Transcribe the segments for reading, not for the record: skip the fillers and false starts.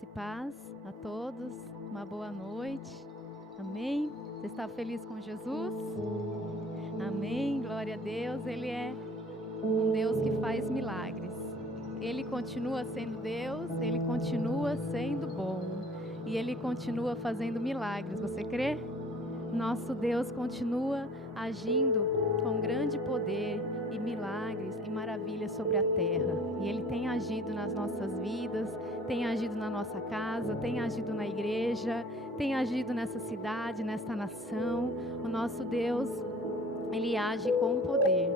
Graça e paz a todos, uma boa noite, amém? Você está feliz com Jesus? Amém, glória a Deus, Ele é um Deus que faz milagres. Ele continua sendo Deus, Ele continua sendo bom e Ele continua fazendo milagres, você crê? Nosso Deus continua agindo com grande poder e milagres e maravilhas sobre a terra. E Ele tem agido nas nossas vidas, tem agido na nossa casa, tem agido na igreja, tem agido nessa cidade, nesta nação. O nosso Deus, Ele age com poder.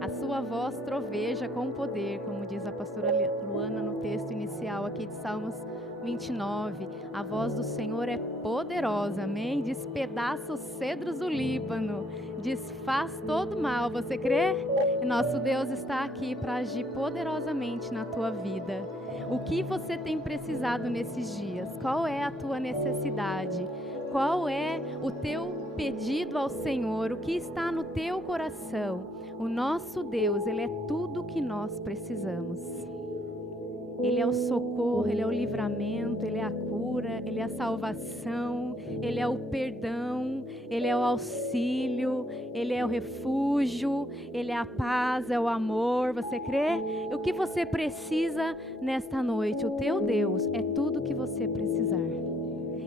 A sua voz troveja com poder, como diz a pastora Luana no texto inicial aqui de Salmos 29. A voz do Senhor é poderosa, amém? Despedaça os cedros do Líbano, desfaz todo mal, você crê? E nosso Deus está aqui para agir poderosamente na tua vida. O que você tem precisado nesses dias? Qual é a tua necessidade? Qual é o teu pedido ao Senhor? O que está no teu coração? O nosso Deus, Ele é tudo o que nós precisamos. Ele é o socorro, Ele é o livramento, Ele é a cura, Ele é a salvação, Ele é o perdão, Ele é o auxílio, Ele é o refúgio, Ele é a paz, é o amor, você crê? O que você precisa nesta noite? O teu Deus é tudo o que você precisar.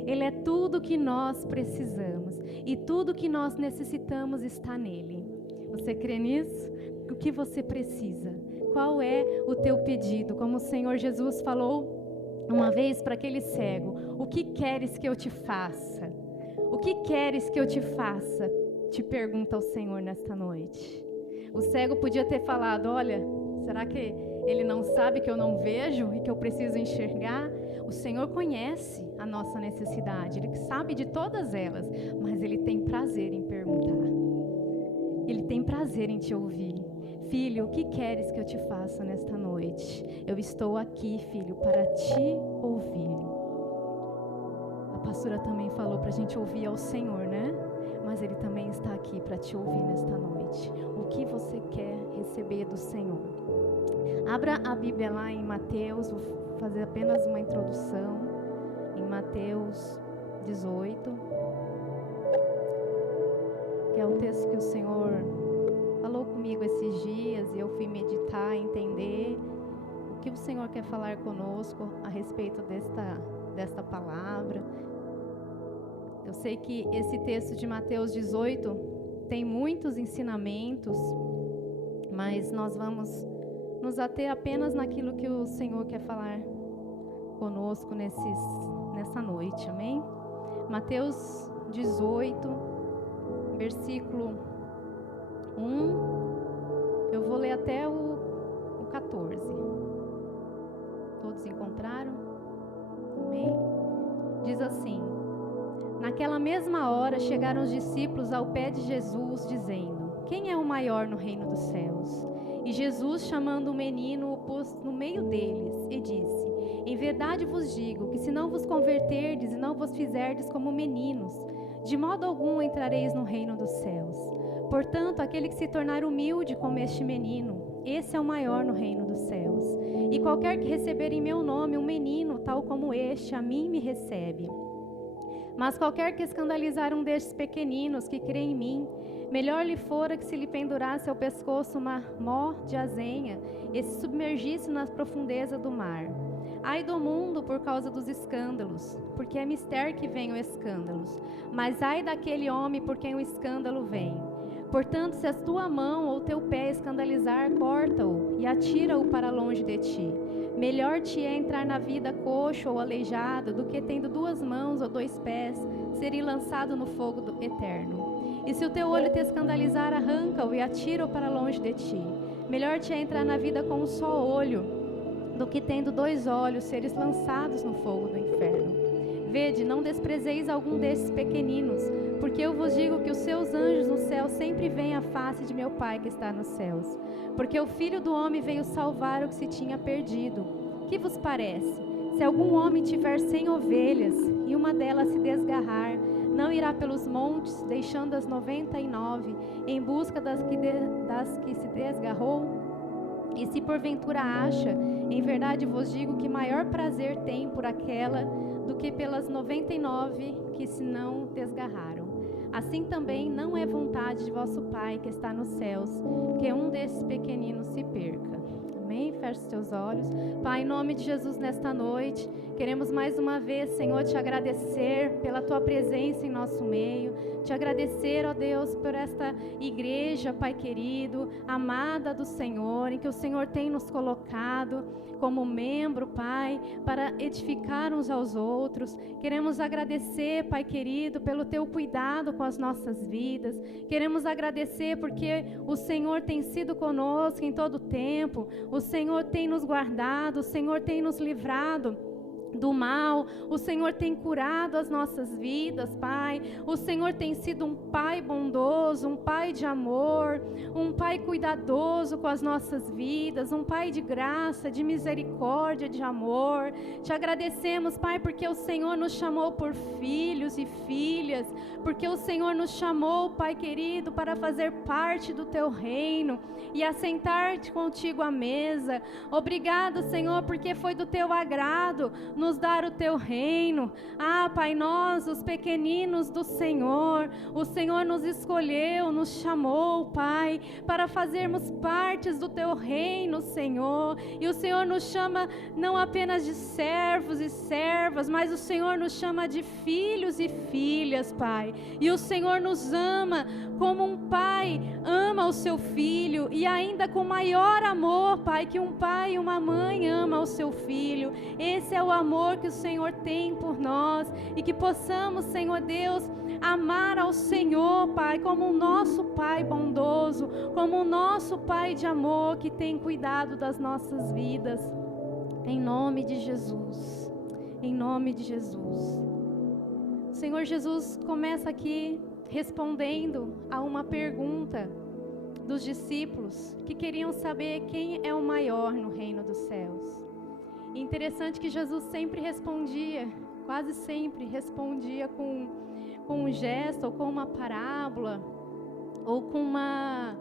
Ele é tudo o que nós precisamos e tudo o que nós necessitamos está nele. Você crê nisso? O que você precisa? Qual é o teu pedido? Como o Senhor Jesus falou uma vez para aquele cego: o que queres que eu te faça? O que queres que eu te faça? Te pergunta o Senhor nesta noite. O cego podia ter falado: olha, será que ele não sabe que eu não vejo e que eu preciso enxergar? O Senhor conhece a nossa necessidade, Ele sabe de todas elas, mas Ele tem prazer em perguntar. Ele tem prazer em te ouvir. Filho, o que queres que eu te faça nesta noite? Eu estou aqui, filho, para te ouvir. A pastora também falou para a gente ouvir ao Senhor, né? Mas Ele também está aqui para te ouvir nesta noite. O que você quer receber do Senhor? Abra a Bíblia lá em Mateus, vou fazer apenas uma introdução. Em Mateus 18, que é o texto que o Senhor falou comigo esses dias e eu fui meditar, entender o que o Senhor quer falar conosco a respeito desta palavra. Eu sei que esse texto de Mateus 18 tem muitos ensinamentos, mas nós vamos nos ater apenas naquilo que o Senhor quer falar conosco nessa noite, amém? Mateus 18, versículo 1, eu vou ler até o 14. Todos encontraram? Amém? Diz assim: naquela mesma hora chegaram os discípulos ao pé de Jesus, dizendo: quem é o maior no reino dos céus? E Jesus, chamando o menino, o pôs no meio deles e disse: em verdade vos digo que se não vos converterdes e não vos fizerdes como meninos, de modo algum entrareis no reino dos céus. Portanto, aquele que se tornar humilde como este menino, esse é o maior no reino dos céus. E qualquer que receber em meu nome um menino, tal como este, a mim me recebe. Mas qualquer que escandalizar um destes pequeninos que crê em mim, melhor lhe fora que se lhe pendurasse ao pescoço uma mó de azenha e se submergisse na profundeza do mar. Ai do mundo por causa dos escândalos, porque é mister que vem o escândalos. Mas ai daquele homem por quem o escândalo vem. Portanto, se a tua mão ou teu pé escandalizar, corta-o e atira-o para longe de ti. Melhor te é entrar na vida coxo ou aleijado do que tendo 2 mãos ou 2 pés, ser lançado no fogo eterno. E se o teu olho te escandalizar, arranca-o e atira-o para longe de ti. Melhor te é entrar na vida com um só olho, do que tendo 2 olhos, seres lançados no fogo do inferno. Vede, não desprezeis algum desses pequeninos, porque eu vos digo que os seus anjos no céu sempre veem a face de meu Pai que está nos céus. Porque o Filho do Homem veio salvar o que se tinha perdido. Que vos parece? Se algum homem tiver 100 ovelhas, e uma delas se desgarrar, não irá pelos montes, deixando as 99, em busca das que se desgarrou? E se porventura acha, em verdade vos digo que maior prazer tem por aquela do que pelas 99 que se não desgarraram. Assim também não é vontade de vosso Pai que está nos céus, que um desses pequeninos se perca. Amém? Feche os teus olhos. Pai, em nome de Jesus, nesta noite, queremos mais uma vez, Senhor, te agradecer pela tua presença em nosso meio. Te agradecer, ó Deus, por esta igreja, Pai querido, amada do Senhor, em que o Senhor tem nos colocado como membro, Pai, para edificar uns aos outros. Queremos agradecer, Pai querido, pelo teu cuidado com as nossas vidas. Queremos agradecer porque o Senhor tem sido conosco em todo o tempo. O Senhor tem nos guardado, o Senhor tem nos livrado do mal, o Senhor tem curado as nossas vidas, Pai. O Senhor tem sido um Pai bondoso, um Pai de amor, um Pai cuidadoso com as nossas vidas, um Pai de graça, de misericórdia, de amor. Te agradecemos, Pai, porque o Senhor nos chamou por filhos e filhas, porque o Senhor nos chamou, Pai querido, para fazer parte do Teu reino e assentar-te contigo à mesa. Obrigado, Senhor, porque foi do Teu agrado nos dar o teu reino. Ah, Pai, nós, os pequeninos do Senhor, o Senhor nos escolheu, nos chamou, Pai, para fazermos partes do teu reino, Senhor. E o Senhor nos chama não apenas de servos e servas, mas o Senhor nos chama de filhos e filhas, Pai. E o Senhor nos ama como um pai ama o seu filho, e ainda com maior amor, Pai, que um pai e uma mãe ama o seu filho. Esse é o amor que o Senhor tem por nós, e que possamos, Senhor Deus, amar ao Senhor, Pai, como o nosso Pai bondoso, como o nosso Pai de amor que tem cuidado das nossas vidas. Em nome de Jesus, em nome de Jesus. O Senhor Jesus começa aqui respondendo a uma pergunta dos discípulos que queriam saber quem é o maior no reino dos céus. E interessante que Jesus sempre respondia, quase sempre respondia com um gesto, ou com uma parábola, ou com uma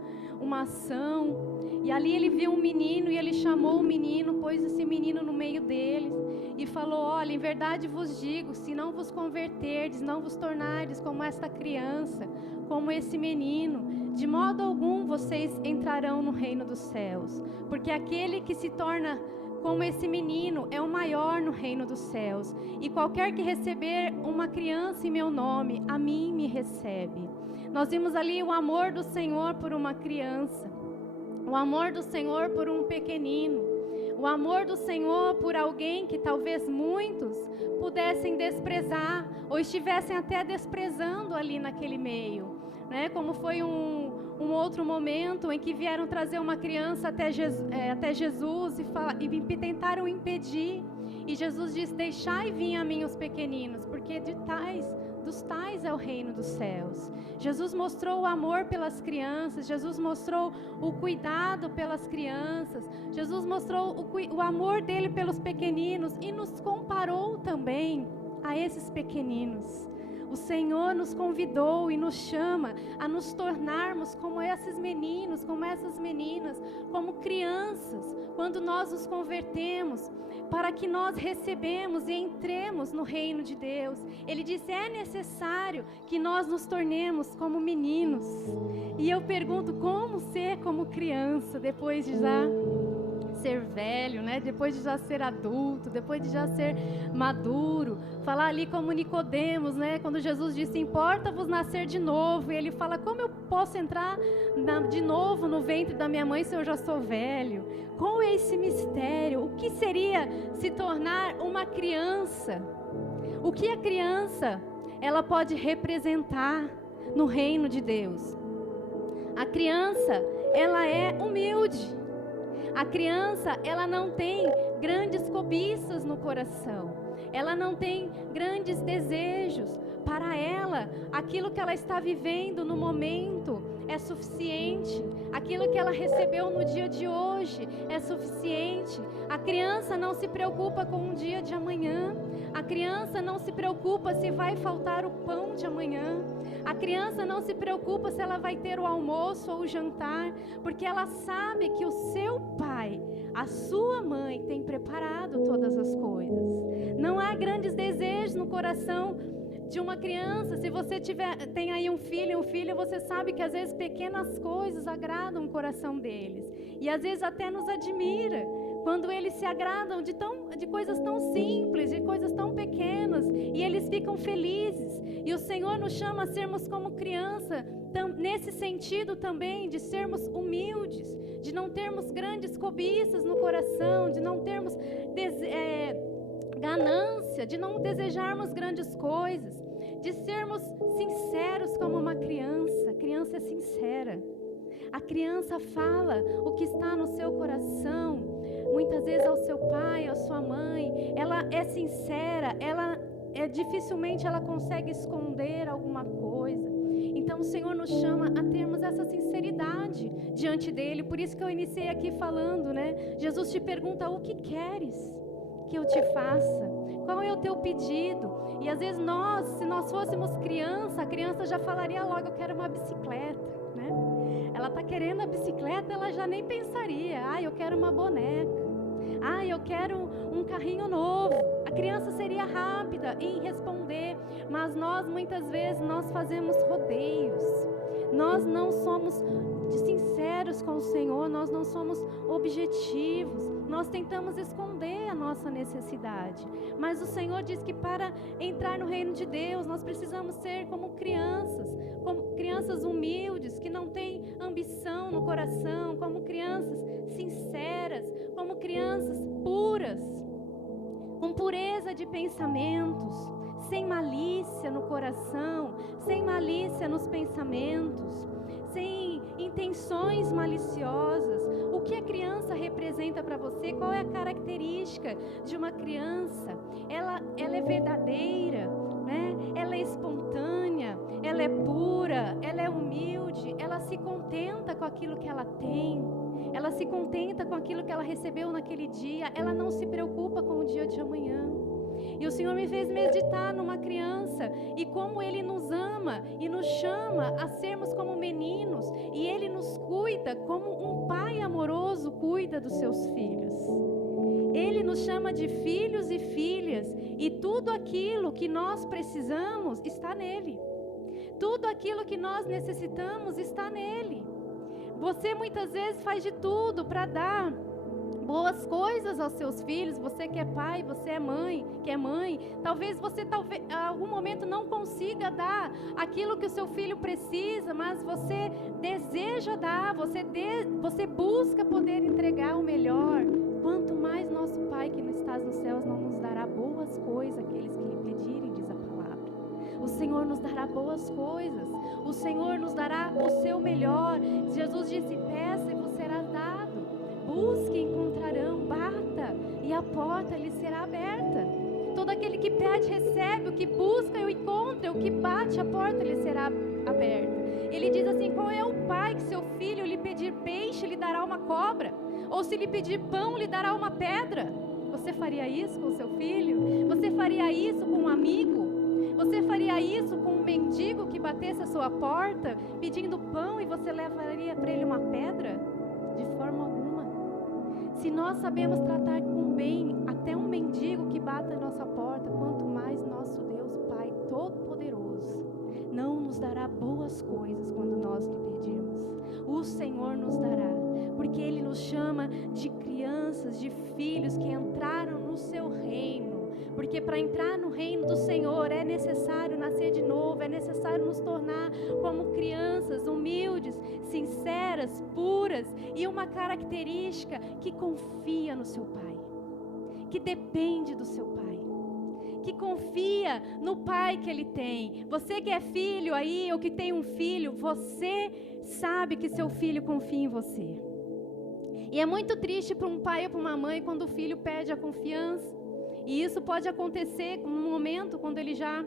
ação. E ali ele viu um menino e ele chamou o menino, pôs esse menino no meio deles e falou: olha, em verdade vos digo, se não vos converterdes, não vos tornardes como esta criança, como esse menino, de modo algum vocês entrarão no reino dos céus. Porque aquele que se torna como esse menino é o maior no reino dos céus. E qualquer que receber uma criança em meu nome, a mim me recebe. Nós vimos ali o amor do Senhor por uma criança, o amor do Senhor por um pequenino, o amor do Senhor por alguém que talvez muitos pudessem desprezar, ou estivessem até desprezando ali naquele meio, né? Como foi um outro momento em que vieram trazer uma criança até Jesus e tentaram impedir. E Jesus disse: deixai vir a mim os pequeninos, porque dos tais é o reino dos céus. Jesus mostrou o amor pelas crianças, Jesus mostrou o cuidado pelas crianças, Jesus mostrou o amor dele pelos pequeninos e nos comparou também a esses pequeninos. O Senhor nos convidou e nos chama a nos tornarmos como esses meninos, como essas meninas, como crianças, quando nós nos convertemos, para que nós recebemos e entremos no reino de Deus. Ele disse: é necessário que nós nos tornemos como meninos. E eu pergunto, como ser como criança, depois de já ser velho, né? Depois de já ser adulto, depois de já ser maduro? Falar ali como Nicodemos, né? Quando Jesus disse: importa-vos nascer de novo, e ele fala: como eu posso entrar de novo no ventre da minha mãe se eu já sou velho? Qual é esse mistério? O que seria se tornar uma criança? O que a criança ela pode representar no reino de Deus? A criança, ela é humilde. A criança, ela não tem grandes cobiças no coração. Ela não tem grandes desejos. Para ela, aquilo que ela está vivendo no momento é suficiente. Aquilo que ela recebeu no dia de hoje é suficiente. A criança não se preocupa com o dia de amanhã. A criança não se preocupa se vai faltar o pão de amanhã. A criança não se preocupa se ela vai ter o almoço ou o jantar, porque ela sabe que o seu pai, a sua mãe, tem preparado todas as coisas. Não há grandes desejos no coração de uma criança. Se você tem aí um filho, você sabe que às vezes pequenas coisas agradam o coração deles. E às vezes até nos admira quando eles se agradam de coisas tão simples, de coisas tão pequenas, e eles ficam felizes. E o Senhor nos chama a sermos como criança, nesse sentido também, de sermos humildes, de não termos grandes cobiças no coração, de não termos ganância, de não desejarmos grandes coisas, de sermos sinceros como uma criança. A criança é sincera. A criança fala o que está no seu coração, muitas vezes ao seu pai, à sua mãe. Ela é sincera, dificilmente ela consegue esconder alguma coisa. Então o Senhor nos chama a termos essa sinceridade diante dele. Por isso que eu iniciei aqui falando, né? Jesus te pergunta: o que queres que eu te faça? Qual é o teu pedido? E às vezes se nós fôssemos criança, a criança já falaria logo: eu quero uma bicicleta, né? Ela está querendo a bicicleta, ela já nem pensaria: eu quero uma boneca, eu quero um carrinho novo. A criança seria rápida em responder, mas muitas vezes nós fazemos rodeios. Nós não somos sinceros com o Senhor, nós não somos objetivos, nós tentamos esconder a nossa necessidade. Mas o Senhor diz que para entrar no reino de Deus, nós precisamos ser como crianças humildes, que não têm ambição no coração, como crianças sinceras, como crianças puras, com pureza de pensamentos, sem malícia no coração, sem malícia nos pensamentos, sem intenções maliciosas. O que a criança representa para você? Qual é a característica de uma criança? Ela é verdadeira, né? Ela é espontânea, ela é pura, ela é humilde, ela se contenta com aquilo que ela tem, ela se contenta com aquilo que ela recebeu naquele dia, ela não se preocupa com o dia de amanhã. E o Senhor me fez meditar numa criança e como Ele nos ama e nos chama a sermos como meninos, e Ele nos cuida como um pai amoroso cuida dos seus filhos. Ele nos chama de filhos e filhas, e tudo aquilo que nós precisamos está nele. Tudo aquilo que nós necessitamos está nele. Você muitas vezes faz de tudo para dar boas coisas aos seus filhos. Você que é pai, você é mãe, que é mãe, talvez em algum momento não consiga dar aquilo que o seu filho precisa, mas você deseja dar, você busca poder entregar o melhor. Quanto mais nosso Pai que estás nos céus não nos dará boas coisas aqueles que lhe pedirem, diz a palavra. O Senhor nos dará boas coisas, o Senhor nos dará o seu melhor. Jesus disse: peça e vos será dado, busque e encontrarão, bata e a porta lhe será aberta. Todo aquele que pede recebe, o que busca eu encontro, o que bate a porta lhe será aberta. Ele diz assim: qual é o pai que seu filho lhe pedir peixe lhe dará uma cobra? Ou se lhe pedir pão lhe dará uma pedra? Você faria isso com o seu filho? Você faria isso com um amigo? Você faria isso com um mendigo que batesse a sua porta pedindo pão e você levaria para ele uma pedra? De forma alguma. Se nós sabemos tratar com bem até um mendigo que bate a nossa porta, quanto mais nosso Deus Pai Todo-Poderoso não nos dará boas coisas quando nós lhe pedirmos. O Senhor nos dará, porque Ele nos chama de crianças, de filhos que entraram no seu reino. Porque para entrar no reino do Senhor é necessário nascer de novo, é necessário nos tornar como crianças humildes, sinceras, puras, e uma característica que confia no seu Pai, que depende do seu Pai, que confia no Pai que Ele tem. Você que é filho aí, ou que tem um filho, você sabe que seu filho confia em você. E é muito triste para um pai ou para uma mãe quando o filho perde a confiança. E isso pode acontecer no momento quando ele já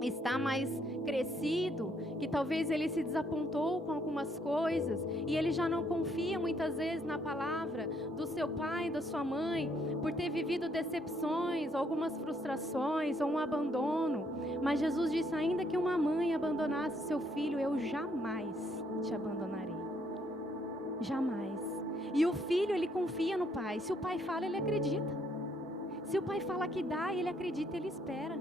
está mais crescido, que talvez ele se desapontou com algumas coisas e ele já não confia muitas vezes na palavra do seu pai, da sua mãe, por ter vivido decepções, algumas frustrações ou um abandono. Mas Jesus disse: ainda que uma mãe abandonasse seu filho, eu jamais te abandonarei. Jamais. E o filho, ele confia no pai. Se o pai fala, ele acredita. Se o pai fala que dá, ele acredita, ele espera.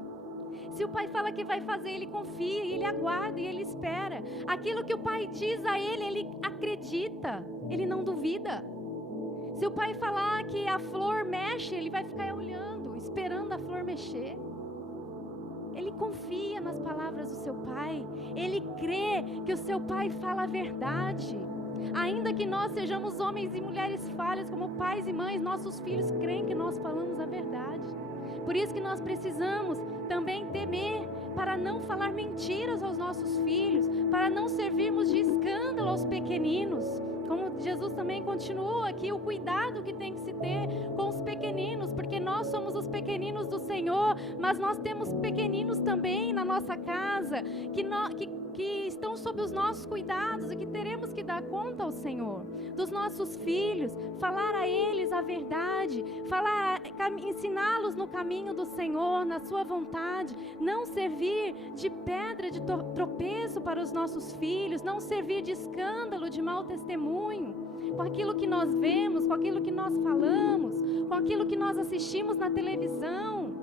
Se o pai fala que vai fazer, ele confia, ele aguarda e ele espera. Aquilo que o pai diz a ele, ele acredita, ele não duvida. Se o pai falar que a flor mexe, ele vai ficar olhando, esperando a flor mexer. Ele confia nas palavras do seu pai. Ele crê que o seu pai fala a verdade. Ainda que nós sejamos homens e mulheres falhas, como pais e mães, nossos filhos creem que nós falamos a verdade. Por isso que nós precisamos também temer para não falar mentiras aos nossos filhos, para não servirmos de escândalo aos pequeninos. Como Jesus também continua aqui, o cuidado que tem que se ter com os pequeninos, porque nós somos os pequeninos do Senhor, mas nós temos pequeninos também na nossa casa, que estão sob os nossos cuidados e que teremos que dar conta ao Senhor. Dos nossos filhos, falar a eles a verdade, ensiná-los no caminho do Senhor, na sua vontade, não servir de pedra de tropeço para os nossos filhos, não servir de escândalo, de mau testemunho, com aquilo que nós vemos, com aquilo que nós falamos, com aquilo que nós assistimos na televisão,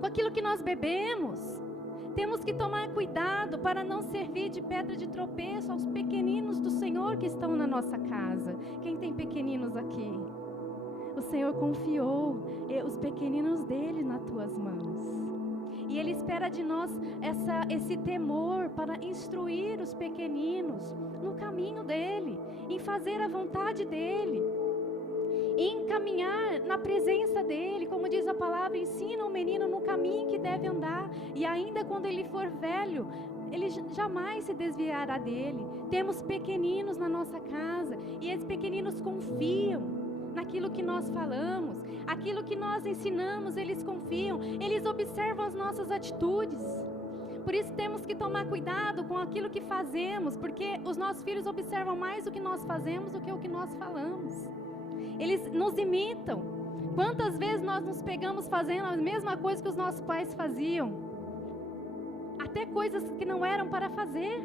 com aquilo que nós bebemos. Temos que tomar cuidado para não servir de pedra de tropeço aos pequeninos do Senhor que estão na nossa casa. Quem tem pequeninos aqui? O Senhor confiou os pequeninos dele nas tuas mãos. E Ele espera de nós esse temor para instruir os pequeninos no caminho dEle, em fazer a vontade dEle, em caminhar na presença dEle. Como diz a palavra, ensina o menino no caminho que deve andar, e ainda quando ele for velho, ele jamais se desviará dele. Temos pequeninos na nossa casa, e esses pequeninos confiam naquilo que nós falamos, aquilo que nós ensinamos, eles confiam, eles observam as nossas atitudes. Por isso temos que tomar cuidado com aquilo que fazemos, porque os nossos filhos observam mais o que nós fazemos do que o que nós falamos. Eles nos imitam. Quantas vezes nós nos pegamos fazendo a mesma coisa que os nossos pais faziam? Até coisas que não eram para fazer,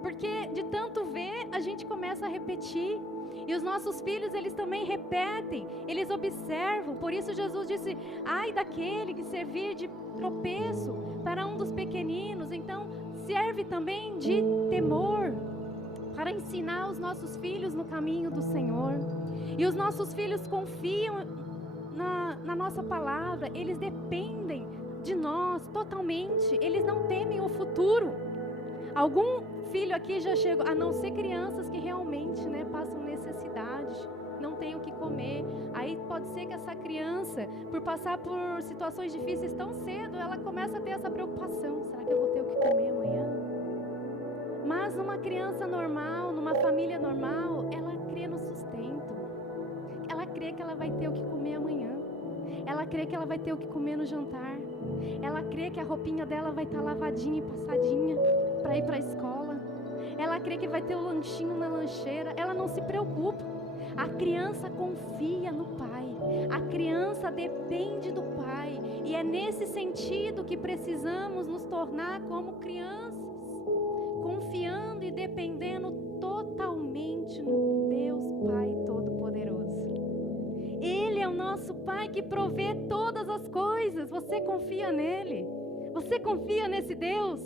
porque de tanto ver, a gente começa a repetir. E os nossos filhos, eles também repetem, eles observam. Por isso Jesus disse: ai daquele que servir de tropeço para um dos pequeninos. Então serve também de temor para ensinar os nossos filhos no caminho do Senhor. E os nossos filhos confiam na nossa palavra, eles dependem de nós totalmente, eles não temem o futuro. Algum filho aqui já chegou, a não ser crianças que realmente, passam necessidade, não tem o que comer. Aí pode ser que essa criança, por passar por situações difíceis tão cedo, ela começa a ter essa preocupação: será que eu vou ter o que comer amanhã? Mas numa criança normal, numa família normal, ela crê no sustento. Ela crê que ela vai ter o que comer amanhã. Ela crê que ela vai ter o que comer no jantar. Ela crê que a roupinha dela vai estar lavadinha e passadinha para ir para a escola. Ela crê que vai ter o lanchinho na lancheira. Ela não se preocupa. A criança confia no pai. A criança depende do pai. E é nesse sentido que precisamos nos tornar como crianças, confiando e dependendo totalmente no Deus Pai Todo-Poderoso. Ele é o nosso Pai que provê todas as coisas. Você confia nele? Você confia nesse Deus?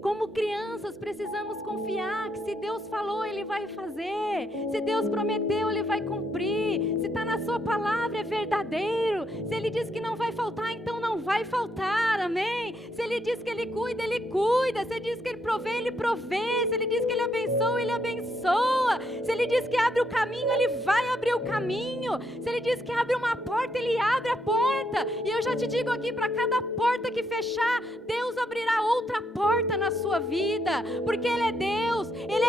Como crianças, precisamos confiar que se Deus falou, Ele vai fazer. Se Deus prometeu, Ele vai cumprir. Se está na sua palavra, é verdadeiro. Se Ele diz que não vai faltar, então não vai faltar, amém? Se Ele diz que Ele cuida, Ele cuida. Se Ele diz que Ele provê, Ele provê. Se Ele diz que Ele abençoa, Ele abençoa. Se Ele diz que abre o caminho, Ele vai abrir o caminho. Se Ele diz que abre uma porta, Ele abre a porta. E eu já te digo aqui, para cada porta que fechar, Deus abrirá outra porta na sua vida, porque Ele é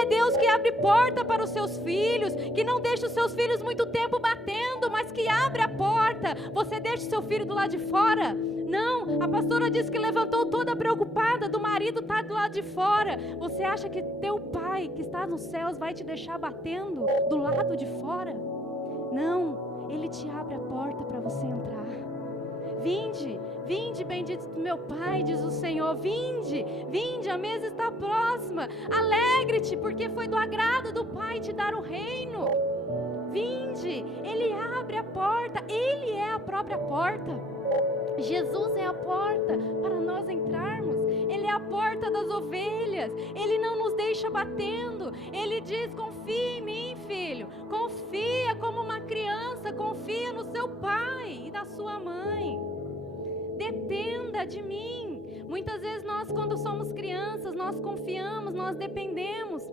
Deus que abre porta para os seus filhos, que não deixa os seus filhos muito tempo batendo, mas que abre a porta. Você deixa o seu filho do lado de fora? Não, a pastora disse que levantou estou toda preocupada do marido estar do lado de fora. Você acha que teu pai que está nos céus vai te deixar batendo do lado de fora? Não, Ele te abre a porta para você entrar. Vinde, vinde, bendito do meu Pai, diz o Senhor. Vinde, vinde, a mesa está próxima. Alegre-te, porque foi do agrado do Pai te dar o reino. Vinde, Ele abre a porta, Ele é a própria porta. Jesus é a porta para nós entrarmos. Ele é a porta das ovelhas. Ele não nos deixa batendo. Ele diz: confia em mim, filho. Confia como uma criança. Confia no seu pai e na sua mãe. Dependa de mim. Muitas vezes nós, quando somos crianças, nós confiamos, nós dependemos.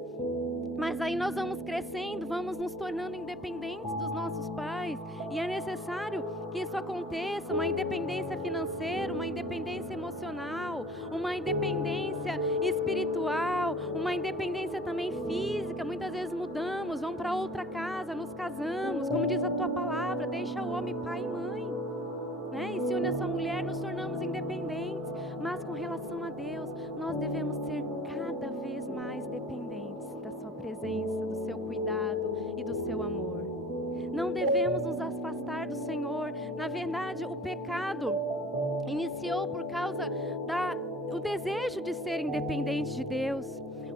Mas aí nós vamos crescendo, vamos nos tornando independentes dos nossos pais. E é necessário que isso aconteça, uma independência financeira, uma independência emocional, uma independência espiritual, uma independência também física. Muitas vezes mudamos, vamos para outra casa, nos casamos. Como diz a tua palavra, deixa o homem pai e mãe, né? E se une a sua mulher, nos tornamos independentes. Mas com relação a Deus, nós devemos ser cada vez mais dependentes da sua presença, do seu cuidado e do seu amor. Não devemos nos afastar do Senhor. Na verdade, o pecado iniciou por causa do desejo de ser independente de Deus,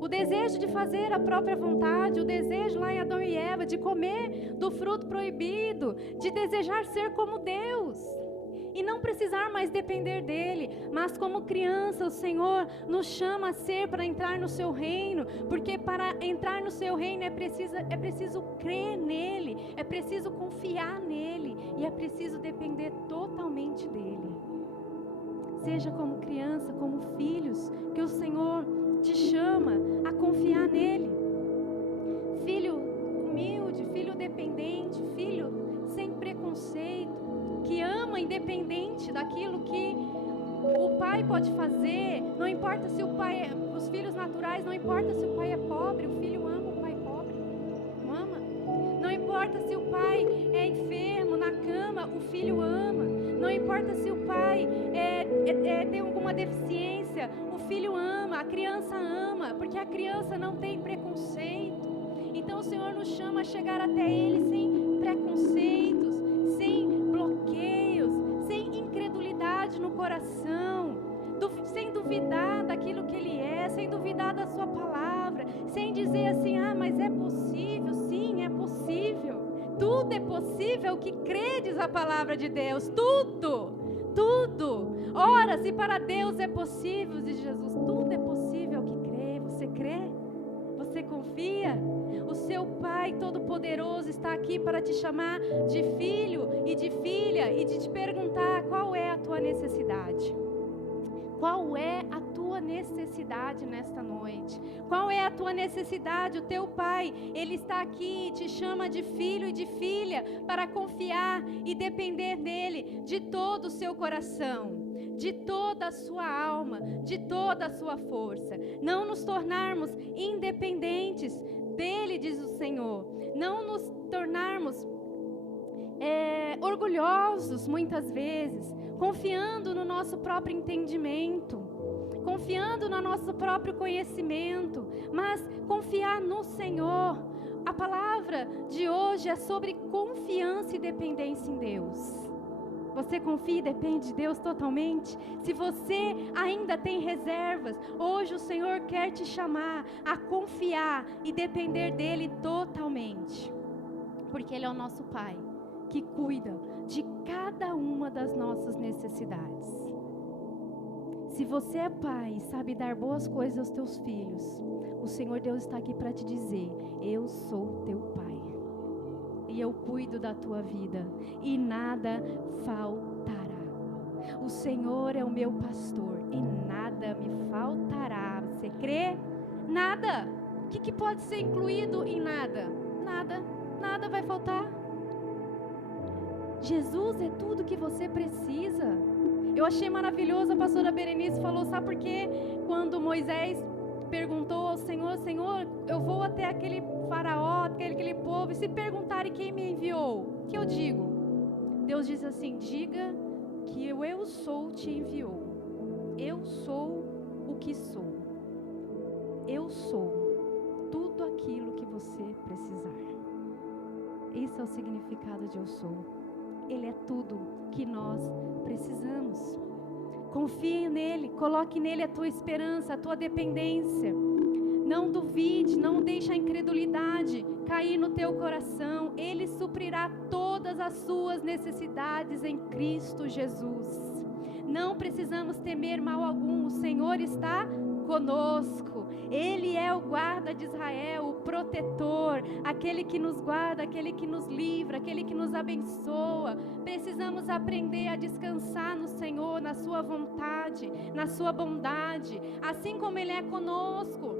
o desejo de fazer a própria vontade, o desejo lá em Adão e Eva de comer do fruto proibido, de desejar ser como Deus e não precisar mais depender dele. Mas como criança, o Senhor nos chama a ser para entrar no seu reino, porque para entrar no seu reino é preciso crer nele, é preciso confiar nele e é preciso depender totalmente dele. Seja como criança, como filhos, que o Senhor te chama a confiar nele. Filho humilde, filho dependente, filho sem preconceito, que ama independente daquilo que o pai pode fazer. Não importa se o pai os filhos naturais, não importa se o pai é pobre, o filho ama o pai pobre, não ama? Não importa se o pai é enfermo na cama, o filho ama. Não importa se o pai tem alguma deficiência, o filho ama, a criança ama, porque a criança não tem preconceito. Então o Senhor nos chama a chegar até Ele sem preconceitos, sem bloqueios, sem incredulidade no coração, sem duvidar daquilo que Ele é, sem duvidar da Sua palavra, sem dizer assim: ah, mas é possível. Sim, é possível. Tudo é possível que credes a palavra de Deus. Tudo. Ora, se para Deus é possível, diz Jesus, tudo é possível que crê. Você crê? Você confia? O seu Pai Todo-Poderoso está aqui para te chamar de filho e de filha e de te perguntar: qual é a tua necessidade? Qual é a tua necessidade nesta noite? Qual é a tua necessidade? O teu Pai, Ele está aqui e te chama de filho e de filha para confiar e depender dEle de todo o seu coração, de toda a sua alma, de toda a sua força. Não nos tornarmos independentes dEle, diz o Senhor. Não nos tornarmos orgulhosos muitas vezes, confiando no nosso próprio entendimento, confiando no nosso próprio conhecimento, mas confiar no Senhor. A palavra de hoje é sobre confiança e dependência em Deus. Você confia e depende de Deus totalmente? Se você ainda tem reservas, hoje o Senhor quer te chamar a confiar e depender dEle totalmente, porque Ele é o nosso Pai, que cuida de cada uma das nossas necessidades. Se você é pai e sabe dar boas coisas aos teus filhos, o Senhor Deus está aqui para te dizer: eu sou teu Pai e eu cuido da tua vida e nada faltará. O Senhor é o meu pastor e nada me faltará. Você crê? Nada. O que pode ser incluído em nada? Nada vai faltar. Jesus é tudo que você precisa. Eu achei maravilhoso, a pastora Berenice falou: sabe por quê? Quando Moisés perguntou ao Senhor: Senhor, eu vou até aquele faraó, aquele povo, e se perguntarem quem me enviou, o que eu digo? Deus diz assim: diga que eu sou te enviou. eu sou o que sou. Eu sou tudo aquilo que você precisar. Esse é o significado de eu sou. Ele é tudo que nós precisamos. Confie nele, coloque nele a tua esperança, a tua dependência. Não duvide, não deixe a incredulidade cair no teu coração. Ele suprirá todas as suas necessidades em Cristo Jesus. Não precisamos temer mal algum, o Senhor está conosco. Ele é o guarda de Israel, o protetor, aquele que nos guarda, aquele que nos livra, aquele que nos abençoa. Precisamos aprender a descansar no Senhor, na sua vontade, na sua bondade. Assim como Ele é conosco,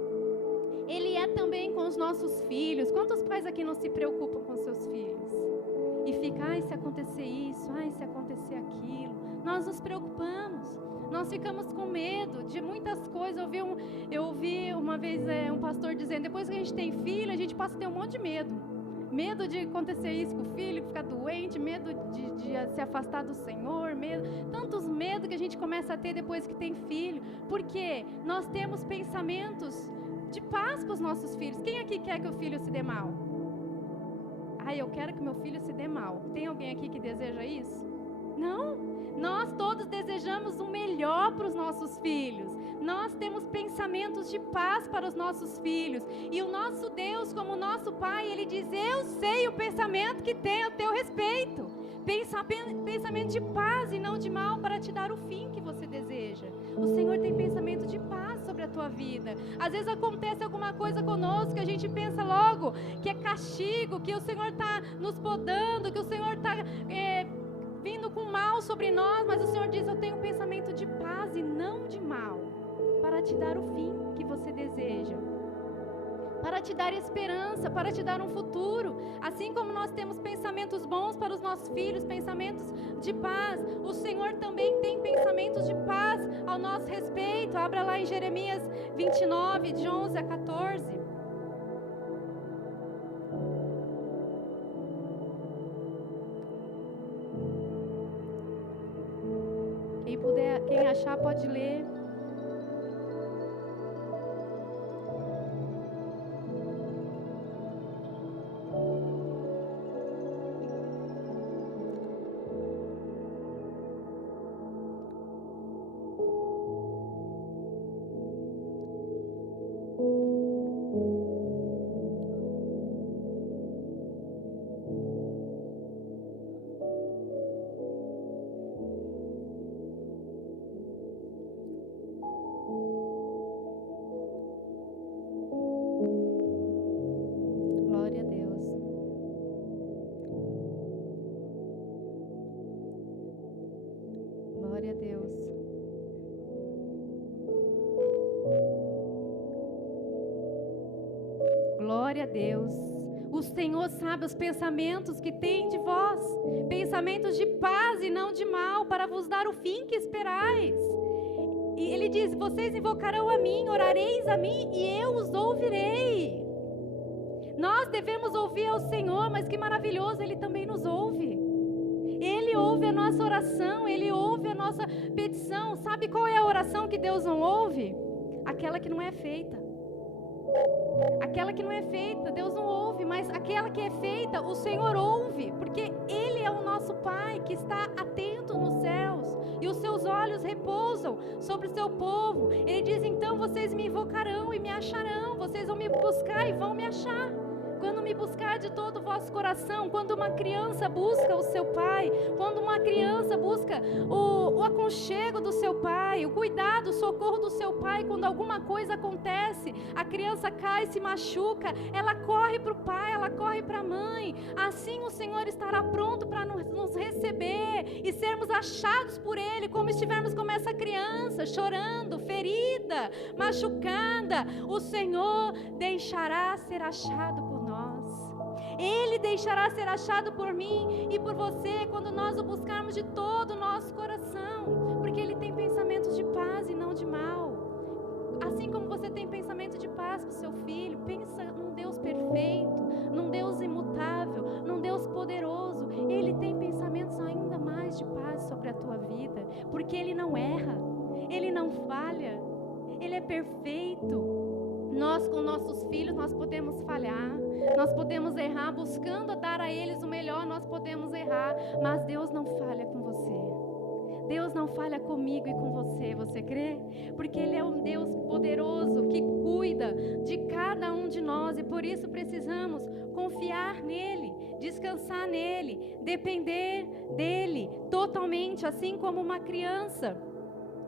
Ele é também com os nossos filhos. Quantos pais aqui não se preocupam com seus filhos? E fica, ai, se acontecer isso, ai, se acontecer aquilo. Nós nos preocupamos. Nós ficamos com medo de muitas coisas. Eu ouvi uma vez um pastor dizendo, depois que a gente tem filho, a gente passa a ter um monte de medo. Medo de acontecer isso com o filho, ficar doente, medo de se afastar do Senhor, tantos medos que a gente começa a ter depois que tem filho. Porque nós temos pensamentos de paz para os nossos filhos. Quem aqui quer que o filho se dê mal? Ai, eu quero que meu filho se dê mal. Tem alguém aqui que deseja isso? Não. Nós todos desejamos o melhor para os nossos filhos. Nós temos pensamentos de paz para os nossos filhos. E o nosso Deus, como o nosso Pai, Ele diz, eu sei o pensamento que tem a teu respeito. Pensamento de paz e não de mal, para te dar o fim que você deseja. O Senhor tem pensamento de paz sobre a tua vida. Às vezes acontece alguma coisa conosco que a gente pensa logo que é castigo, que o Senhor está nos podando, que o Senhor está vindo com mal sobre nós, mas o Senhor diz, eu tenho um pensamento de paz e não de mal, para te dar o fim que você deseja, para te dar esperança, para te dar um futuro. Assim como nós temos pensamentos bons para os nossos filhos, pensamentos de paz, o Senhor também tem pensamentos de paz ao nosso respeito. Abra lá em Jeremias 29, de 11 a 14. Quem achar pode ler. Glória a Deus. O Senhor sabe os pensamentos que tem de vós, pensamentos de paz e não de mal, para vos dar o fim que esperais. E Ele diz, vocês invocarão a mim, orareis a mim e eu os ouvirei. Nós devemos ouvir ao Senhor, mas que maravilhoso, Ele também nos ouve. Ele ouve a nossa oração, Ele ouve a nossa petição. Sabe qual é a oração que Deus não ouve? Aquela que não é feita. Aquela que não é feita, Deus não ouve, mas aquela que é feita, o Senhor ouve, porque Ele é o nosso Pai, que está atento nos céus, e os seus olhos repousam sobre o seu povo. Ele diz, então vocês me invocarão e me acharão, vocês vão me buscar e vão me achar. Quando me buscar de todo o vosso coração, quando uma criança busca o seu pai, quando uma criança busca o aconchego do seu pai, o cuidado, o socorro do seu pai, quando alguma coisa acontece, a criança cai, se machuca, ela corre para o pai, ela corre para a mãe. Assim o Senhor estará pronto para nos receber e sermos achados por Ele, como estivermos como essa criança, chorando, ferida, machucada. O Senhor deixará ser achado por nós. Ele deixará ser achado por mim e por você quando nós o buscarmos de todo o nosso coração, porque Ele tem pensamentos de paz e não de mal. Assim como você tem pensamento de paz com seu filho, pensa num Deus perfeito, num Deus imutável, num Deus poderoso. Ele tem pensamentos ainda mais de paz sobre a tua vida, porque Ele não erra. Ele não falha, Ele é perfeito. Nós com nossos filhos, nós podemos falhar, nós podemos errar, buscando dar a eles o melhor, nós podemos errar, mas Deus não falha com você. Deus não falha comigo e com você, você crê? Porque Ele é um Deus poderoso que cuida de cada um de nós, e por isso precisamos confiar nele, descansar nele, depender dele totalmente, assim como uma criança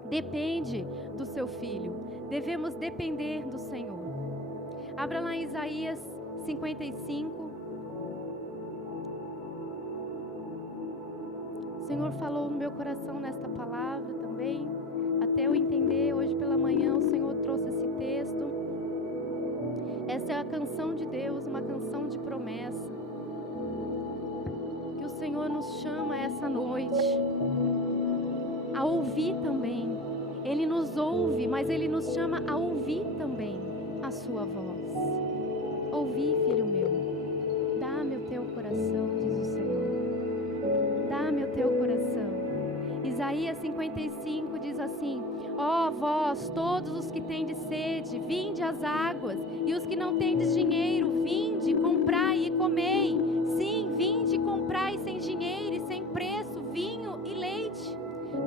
depende do seu filho. Devemos depender do Senhor. Abra lá em Isaías 55. O Senhor falou no meu coração nesta palavra também, até eu entender. Hoje pela manhã o Senhor trouxe esse texto. Essa é a canção de Deus, uma canção de promessa, que o Senhor nos chama essa noite a ouvir também. Ele nos ouve, mas Ele nos chama a ouvir também a sua voz. Ouvi, filho meu, dá-me o teu coração, diz o Senhor. Dá-me o teu coração. Isaías 55 diz assim: ó vós, todos os que tendes sede, vinde às águas, e os que não tendes dinheiro, vinde, comprai e comei. Sim, vinde, comprai sem dinheiro e sem preço, vinho e leite.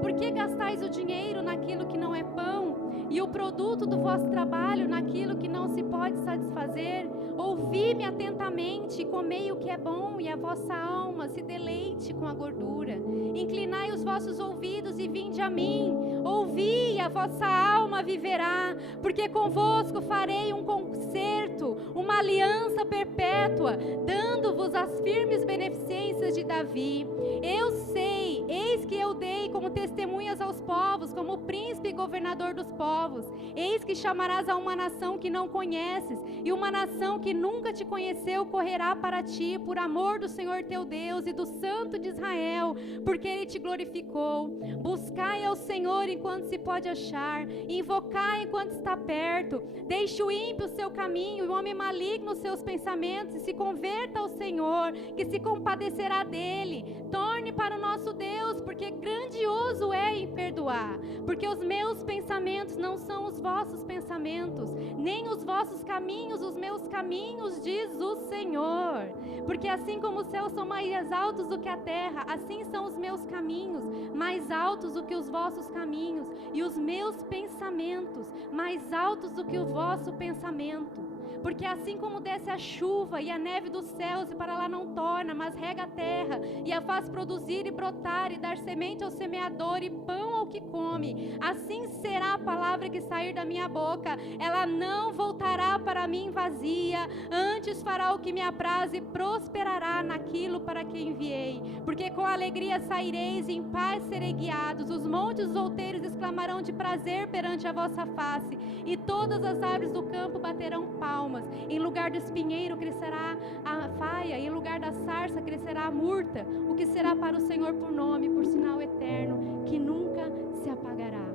Por que gastais o dinheiro naquilo que não é pão, e o produto do vosso trabalho naquilo que não se pode satisfazer? Ouvi-me atentamente, comei o que é bom, e a vossa alma se deleite com a gordura. Inclinai os vossos ouvidos e vinde a mim. Ouvi, e a vossa alma viverá, porque convosco farei um concerto, uma aliança perpétua, dando-vos as firmes beneficências de Davi. Eu sei, eis que eu dei como testemunhas aos povos, como príncipe e governador dos povos. Eis que chamarás a uma nação que não conheces, e uma nação que nunca te conheceu correrá para ti, por amor do Senhor teu Deus e do Santo de Israel, porque Ele te glorificou. Buscai ao Senhor enquanto se pode achar, invocai enquanto está perto. Deixe o ímpio o seu caminho, e o homem maligno os seus pensamentos, e se converta ao Senhor, que se compadecerá dele. Torne para o nosso Deus, porque grandioso é em perdoar. Porque os meus pensamentos não são os vossos pensamentos, nem os vossos caminhos os meus caminhos, diz o Senhor. Porque assim como os céus são mais altos do que a terra, assim são os meus caminhos mais altos do que os vossos caminhos, e os meus pensamentos mais altos do que o vosso pensamento. Porque assim como desce a chuva e a neve dos céus, e para lá não torna, mas rega a terra, e a faz produzir e brotar, e dar semente ao semeador, e pão ao que come, assim será a palavra que sair da minha boca. Ela não voltará para mim vazia, antes fará o que me apraz, e prosperará naquilo para que enviei. Porque com alegria saireis, e em paz serei guiados. Os montes dos outeiros exclamarão de prazer perante a vossa face, e todas as árvores do campo baterão palmas. Em lugar do espinheiro crescerá a faia, e em lugar da sarça crescerá a murta, o que será para o Senhor por nome, por sinal eterno, que nunca se apagará.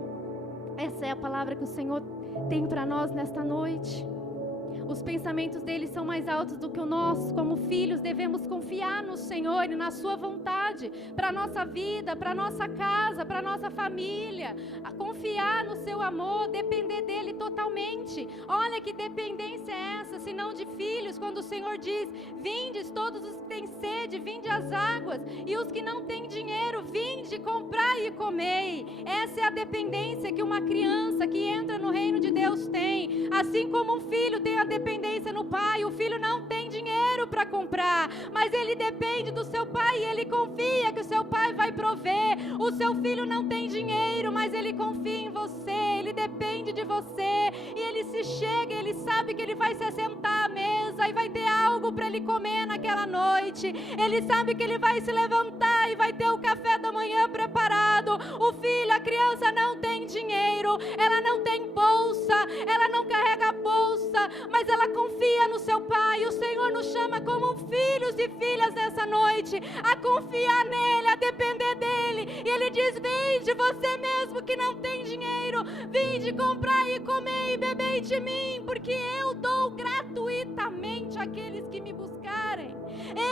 Essa é a palavra que o Senhor tem para nós nesta noite. Os pensamentos dele são mais altos do que o nosso. Como filhos, devemos confiar no Senhor e na sua vontade para a nossa vida, para a nossa casa, para a nossa família. Confiar no seu amor, depender dele totalmente. Olha que dependência é essa, se não de filhos, quando o Senhor diz: vindes todos os que têm sede, vinde às águas, e os que não têm dinheiro, vinde, comprai e comei. Essa é a dependência que uma criança que entra no reino de Deus tem. Assim como um filho tem a dependência no pai, o filho não tem dinheiro para comprar, mas ele depende do seu pai, e ele confia que o seu pai vai prover. O seu filho não tem dinheiro, mas ele confia em você, ele depende de você, e ele se chega, ele sabe que ele vai se assentar à mesa e vai ter algo para ele comer naquela noite. Ele sabe que ele vai se levantar e vai ter o café da manhã preparado. O filho, a criança não tem dinheiro, ela não tem bolsa, ela não carrega bolsa, mas ela confia no seu pai. O Senhor nos chama como filhos e filhas nessa noite a confiar nele, a depender dele. E ele diz: vinde você mesmo que não tem dinheiro, vinde comprar e comer e beber de mim, porque eu dou gratuitamente àqueles que me buscarem.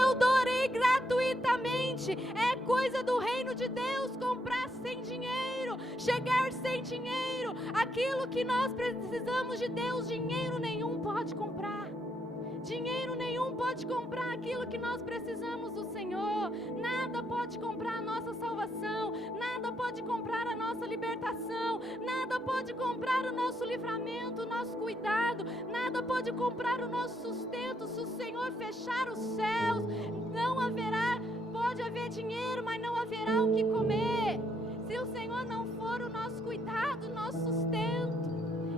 Eu darei gratuitamente. É coisa do reino de Deus comprar sem dinheiro. dinheiro, chegar sem dinheiro. Aquilo que nós precisamos de Deus, dinheiro nenhum pode comprar. Dinheiro nenhum pode comprar aquilo que nós precisamos do Senhor. Nada pode comprar a nossa salvação. Nada pode comprar a nossa libertação. Nada pode comprar o nosso livramento, o nosso cuidado. Nada pode comprar o nosso sustento. Se o Senhor fechar os céus, não haverá, pode haver dinheiro, mas não haverá o que comer. Se o Senhor não for o nosso cuidado, o nosso sustento.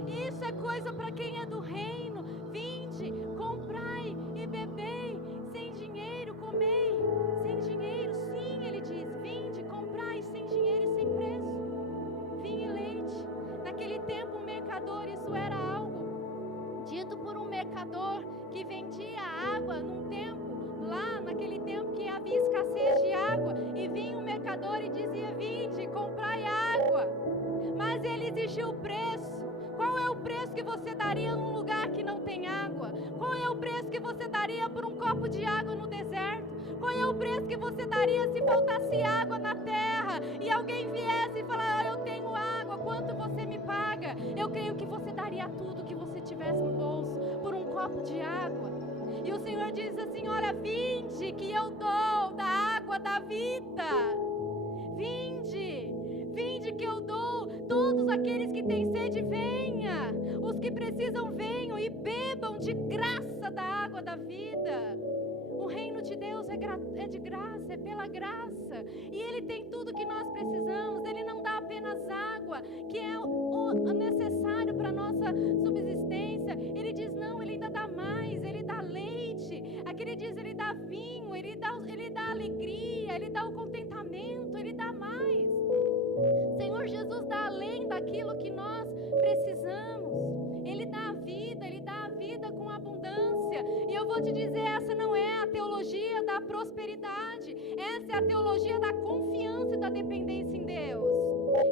Isso é coisa para quem é do reino. Vinde, comprai e bebei, sem dinheiro comei, sem dinheiro, sim, ele diz, vinde, comprai, sem dinheiro e sem preço, vinho e leite. Naquele tempo o mercador, isso era algo dito por um mercador que vendia água num tempo, lá naquele tempo que havia escassez de água, e vinha um mercador e dizia, vinde, comprai água, mas ele exigiu o preço. Qual é o preço que você daria num lugar que não tem água? Qual é o preço que você daria por um copo de água no deserto? Qual é o preço que você daria se faltasse água na terra e alguém viesse e falar, eu tenho água, quanto você me paga? Eu creio que você daria tudo que você tivesse no bolso por um copo de água. E o Senhor diz assim, olha, vinde que eu dou da água da vida. Vinde que eu dou. Todos aqueles que têm sede, venha. Os que precisam, venham e bebam de graça da água da vida. O reino de Deus é de graça, é pela graça. E Ele tem tudo que nós precisamos. Ele não dá apenas água, que é o necessário para a nossa subsistência. Ele diz não, Ele ainda dá mais. Ele dá leite. Aqui Ele diz, Ele dá vinho, Ele dá alegria, Ele dá o contentamento, Ele dá mais. Senhor Jesus dá além daquilo que nós precisamos. Ele dá a vida com abundância. E eu vou te dizer, essa não é a teologia da prosperidade. Essa é a teologia da confiança e da dependência em Deus.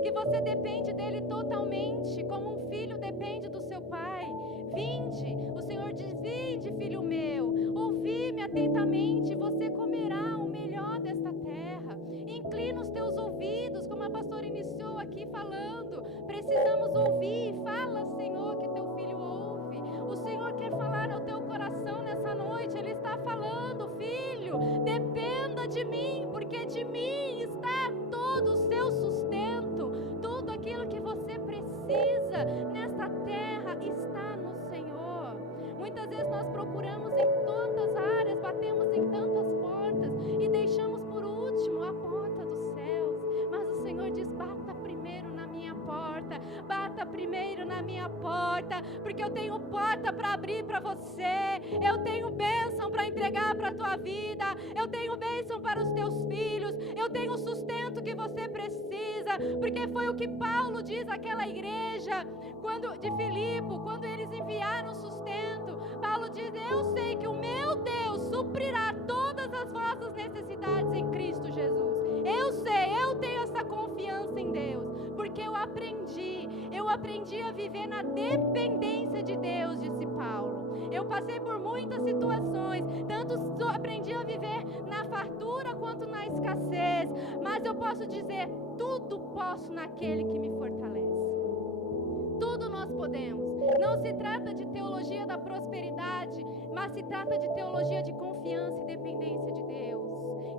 Que você depende dele totalmente, como um filho depende do seu pai. Vinde, o Senhor diz, vinde, filho meu, ouvi-me atentamente, você comerá o melhor desta terra. Inclina os teus ouvidos, como a pastora iniciou aqui falando. Precisamos ouvir. Fala, Senhor, que teu filho ouve. O Senhor quer falar ao teu coração nessa noite. Ele está falando, filho, dependa de mim, porque de mim está todo o seu sustento. Tudo aquilo que você precisa nesta terra está no Senhor. Muitas vezes nós procuramos em tantas áreas, batemos em tantas portas e deixamos por último a porta dos céus. Mas o Senhor diz, bata primeiro na minha porta, bata primeiro na minha porta, porque eu tenho porta para abrir para você, eu tenho bênção para entregar para a tua vida, eu tenho bênção para os teus filhos, eu tenho o sustento que você precisa, porque foi o que Paulo diz àquela igreja de Filipe, quando eles enviaram sustento. Paulo diz, eu sei que o meu Deus suprirá todas as vossas necessidades em Cristo Jesus. Eu sei, eu tenho essa confiança em Deus, porque eu aprendi a viver na dependência de Deus, disse Paulo. Eu passei por muitas situações, tanto aprendi a viver na fartura quanto na escassez, mas eu posso dizer, tudo posso naquele que me fortalece. Tudo nós podemos. Não se trata de teologia da prosperidade, mas se trata de teologia de confiança e dependência de Deus.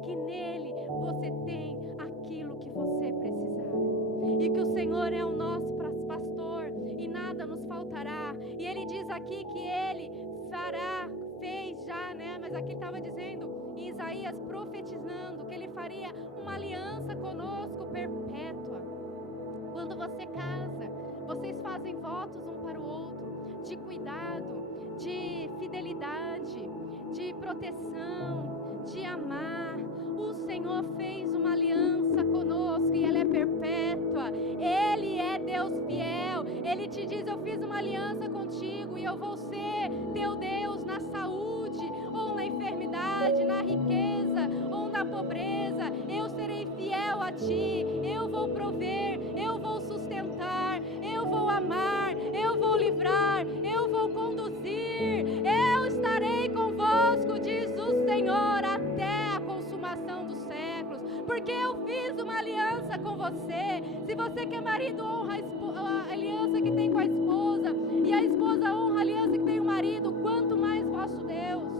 Que nele você tem aquilo que você precisar. E que o Senhor é o nosso pastor e nada nos faltará. E ele diz aqui que ele fez já, né? Mas aqui estava dizendo em Isaías, profetizando que ele faria uma aliança conosco perpétua. Quando você casa, vocês fazem votos um para o outro, de cuidado, de fidelidade, de proteção, de amar. O Senhor fez uma aliança conosco e ela é perpétua. Ele é Deus fiel. Ele te diz, eu fiz uma aliança contigo e eu vou ser teu Deus na saúde ou na enfermidade, na riqueza ou na pobreza. Eu serei fiel a ti. Eu vou prover, eu vou sustentar, eu vou amar, eu vou livrar, eu vou conduzir. Eu estarei convosco, diz o Senhor, até a consumação dos séculos, porque eu fiz uma aliança com você. Se você que é marido, honra a aliança que tem com a esposa, e a esposa honra a aliança que tem o marido, quanto mais vosso Deus.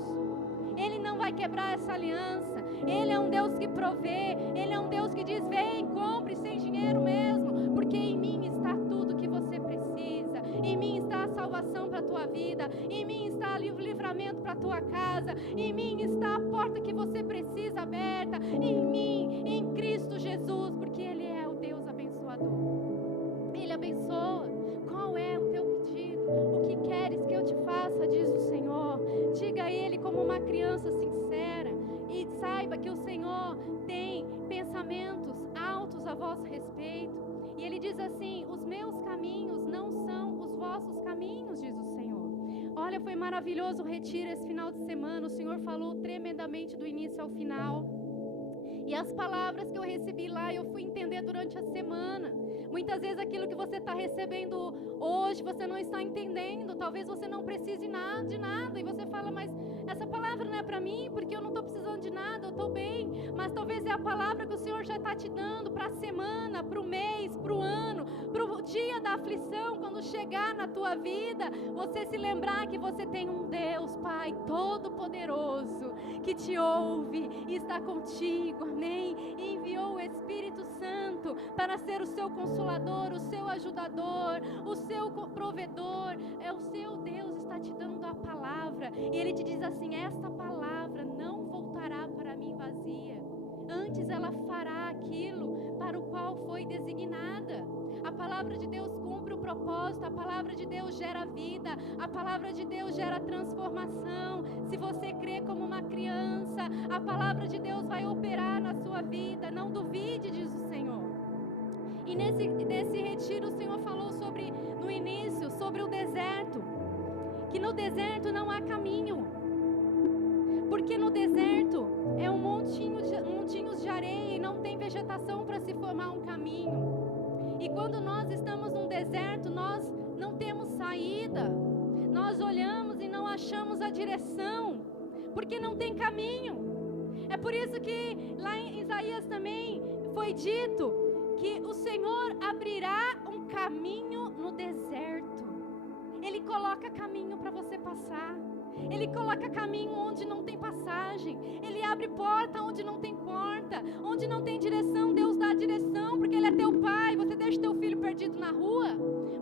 Ele não vai quebrar essa aliança. Ele é um Deus que provê. Ele é um Deus que diz: vem, compre sem dinheiro mesmo, porque em mim está tudo que você precisa. Em mim está a salvação para a tua vida. Em mim está o livramento para a tua casa. Em mim está a porta que você precisa aberta. Em mim, em Cristo Jesus, porque Ele é o Deus abençoador. Ele abençoa. Qual é o teu pedido? O que queres que eu te faça, diz o Senhor. Diga a Ele como uma criança sincera. E saiba que o Senhor tem pensamentos altos a vosso respeito. E Ele diz assim: os meus caminhos não são os vossos caminhos, diz o Senhor. Olha, foi maravilhoso o retiro esse final de semana. O Senhor falou tremendamente do início ao final. E as palavras que eu recebi lá, eu fui entender durante a semana. Muitas vezes aquilo que você está recebendo hoje, você não está entendendo. Talvez você não precise de nada. E você fala: mas essa palavra não é para mim, porque eu não estou precisando de nada, eu estou bem. Mas talvez é a palavra que o Senhor já está te dando para a semana, para o mês, para o ano, para o dia da aflição. Quando chegar na tua vida, você se lembrar que você tem um Deus, Pai Todo-Poderoso, que te ouve e está contigo, amém? E enviou o Espírito Santo para ser o seu consolador, o seu ajudador, o seu provedor. É o seu Deus está te dando a palavra, e Ele te diz assim: esta palavra não voltará para mim vazia, antes ela fará aquilo para o qual foi designada. A palavra de Deus cumpre o propósito, a palavra de Deus gera vida, a palavra de Deus gera transformação. Se você crê como uma criança, a palavra de Deus vai operar na sua vida, não duvide, diz o Senhor. E nesse retiro o Senhor falou no início, sobre o deserto, que no deserto não há caminho, porque no deserto é montinhos de areia e não tem vegetação para se formar um caminho. E quando nós estamos num deserto, nós não temos saída. Nós olhamos e não achamos a direção, porque não tem caminho. É por isso que lá em Isaías também foi dito que o Senhor abrirá um caminho no deserto. Ele coloca caminho para você passar. Ele coloca caminho onde não tem passagem. Ele abre porta onde não tem porta. Onde não tem direção, Deus dá direção, porque Ele é teu Pai. Você deixa teu filho perdido na rua?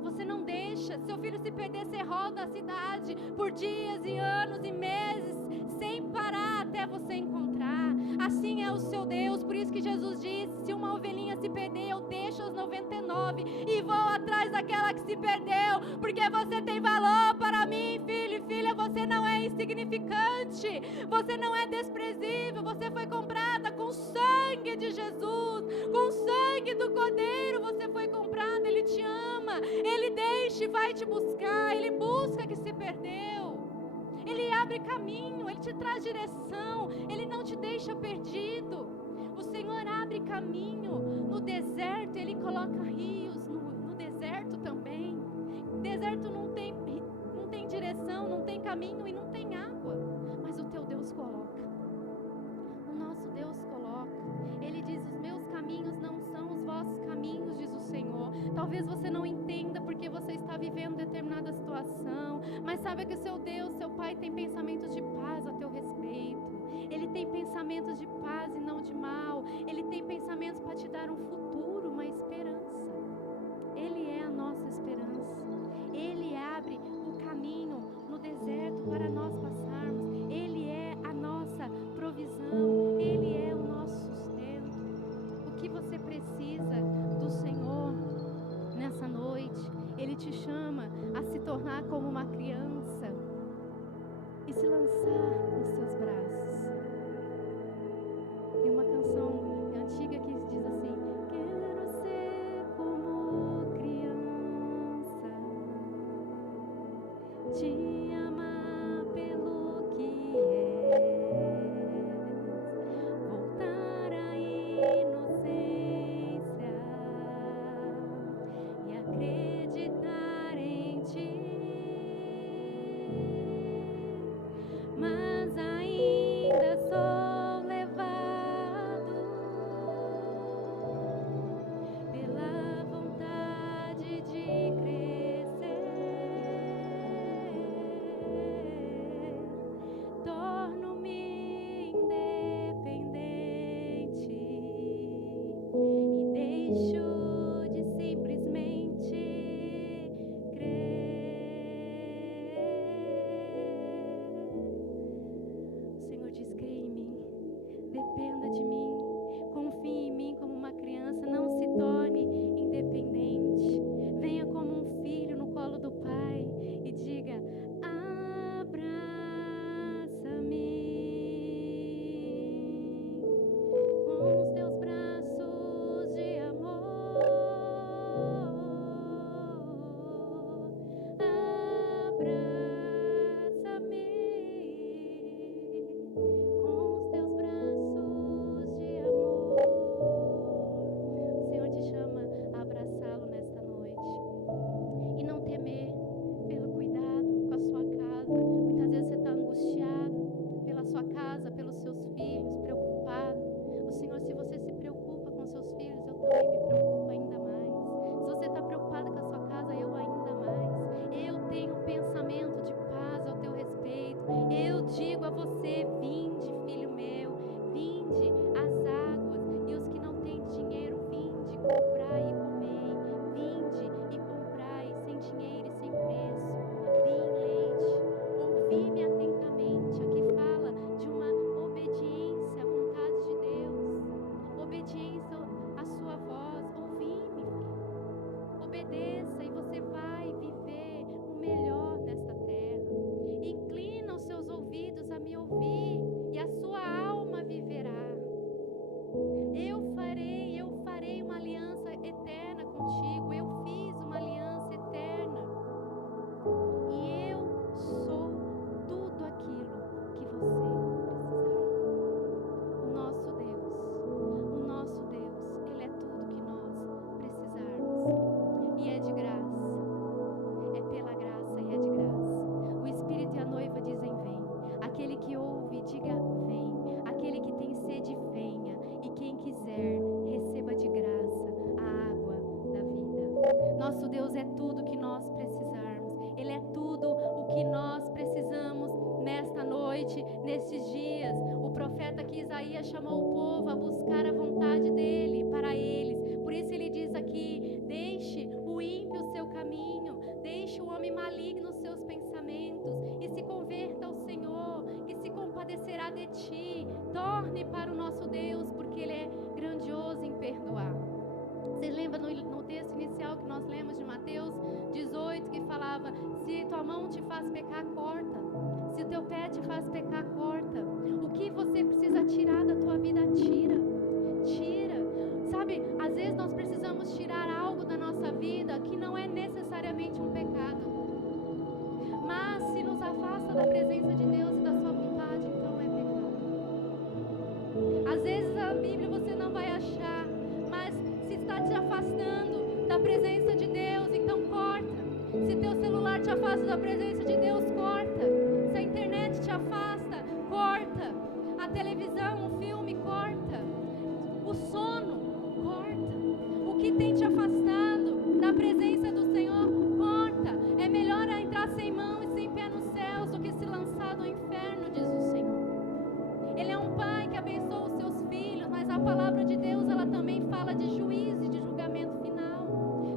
Você não deixa. Seu filho se perder, você roda a cidade por dias e anos e meses, sem parar até você encontrar. Assim é o seu Deus. Por isso que Jesus disse: se uma ovelhinha se perder, eu deixo as 99 e vou atrás daquela que se perdeu, porque você tem valor para mim, filho e filha. Você não é insignificante, você não é desprezível. Você foi comprada com o sangue de Jesus, com o sangue do Cordeiro. Você foi comprada. Ele te ama, Ele deixa e vai te buscar. Ele busca que se perdeu. Ele abre caminho, Ele te traz direção, Ele não te deixa perdido. O Senhor abre caminho no deserto, Ele coloca rios no deserto também. Deserto não tem direção, não tem caminho e não tem água, mas o teu Deus coloca. O nosso Deus coloca. Ele diz: os meus caminhos não são os vossos caminhos, diz o Senhor. Talvez você não entenda porque você está vivendo determinada situação, mas saiba que o seu Deus, seu Pai, tem pensamentos de paz a teu respeito. Ele tem pensamentos de paz e não de mal. Ele tem pensamentos para te dar um futuro, uma esperança. Ele é a nossa esperança. Ele abre o caminho no deserto para nós passarmos. Ele é a nossa provisão. Ele é o nosso sustento. O que você precisa do Senhor nessa noite? Ele te chama a se tornar como uma criança e se lançar nos seus braços. Tem uma canção antiga que diz assim: quero ser como criança, te amar pelo que és, voltar à inocência e acreditar em ti. Mas ainda sou levado Lembra no texto inicial que nós lemos de Mateus 18, que falava: se tua mão te faz pecar, corta. Se o teu pé te faz pecar, corta. O que você precisa tirar da tua vida, tira. Sabe, às vezes nós precisamos tirar algo da nossa vida que não é necessariamente um pecado, mas se nos afasta da presença de Deus e da sua vontade, então é pecado. Às vezes a Bíblia você não vai achar, mas se está te afastando da presença de Deus, então corta. Se teu celular te afasta da presença de Deus, corta. Se a internet te afasta, corta. A televisão, o filme, corta. O sono, corta. O que tem te afastado da presença do Senhor, corta. É melhor entrar sem mão e sem pé nos céus do que se lançar no inferno, diz o Senhor. Ele é um pai que abençoa os seus filhos, mas a palavra de Deus, ela também fala de juízo e de julgamento final.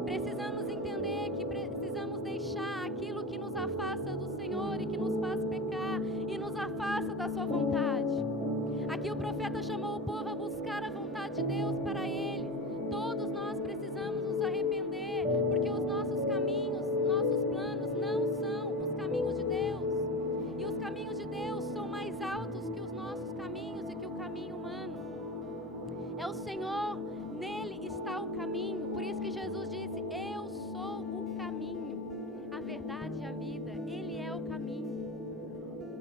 Precisamos entender que precisamos deixar aquilo que nos afasta do Senhor e que nos faz pecar e nos afasta da sua vontade. Aqui o profeta chamou o povo a buscar a vontade de Deus para ele. Todos nós precisamos nos arrepender, porque os nossos caminhos, nossos planos não são os caminhos de Deus. E os caminhos de Deus são mais altos que os nossos caminhos e que o caminho humano. É o Senhor, nele está o caminho. Por isso que Jesus disse: eu sou o caminho, a verdade e a vida. Ele é o caminho.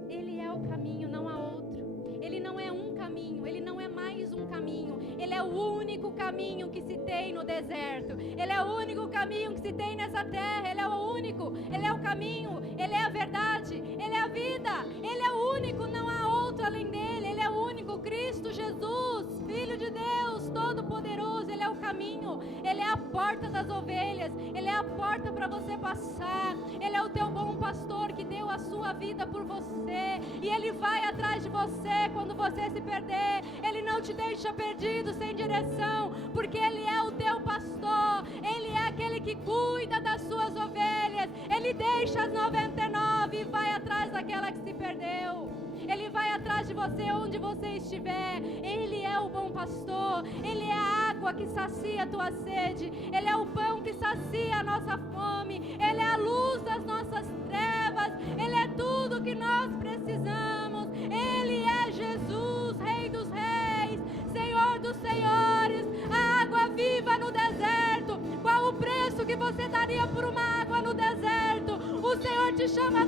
Ele é o caminho, não há outro. Ele não é um caminho, ele não é mais um caminho. Ele é o único caminho que se tem no deserto. Ele é o único caminho que se tem nessa terra. Ele é o único, ele é o caminho, ele é a verdade, ele é a vida. Ele é o único, não há outro além dele. Ele é o único, Cristo Jesus, Filho de Deus, Todo-Poderoso. Ele é o caminho, ele é a porta das ovelhas, ele é a porta para você passar. Ele é o teu bom pastor que deu a sua vida por você, e ele vai atrás de você quando você se perder. Ele não te deixa perdido, sem direção, porque ele é o teu pastor. Ele é aquele que cuida das suas ovelhas. Ele deixa as 99 e vai atrás daquela que se perdeu. Ele vai atrás de você onde você estiver. Ele é o bom pastor. Ele é a água que sacia a tua sede. Ele é o pão que sacia a nossa fome. Ele é a luz das nossas trevas. Ele é tudo que nós precisamos. Ele é Jesus, Rei dos Reis, Senhor dos Senhores, a água viva no deserto. Qual o preço que você daria por uma água no deserto? O Senhor te chama a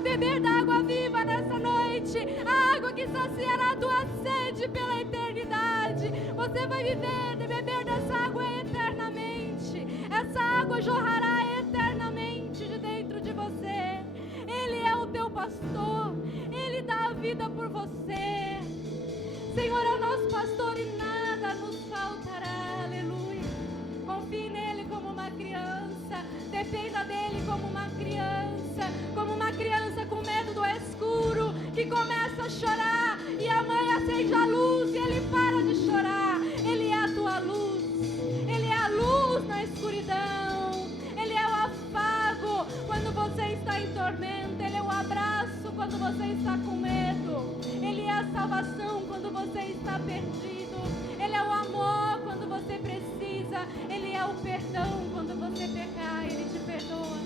beber da água viva nessa noite, a água que saciará a tua sede pela eternidade. Você vai viver e beber dessa água eternamente. Essa água jorrará eternamente de dentro de você. Ele é o teu pastor, ele dá a vida por você. Senhor é o nosso pastor e nada nos faltará. Aleluia. Confie nele como uma criança, dependa dele como uma criança com medo do escuro, que começa a chorar e a mãe acende a luz e ele para de chorar. Ele é a tua luz, ele é a luz na escuridão, ele é o afago quando você está em tormento, ele é o abraço quando você está com medo, ele é a salvação quando você está perdido, ele é o amor quando você precisa, ele é o perdão quando você pecar, ele te perdoa.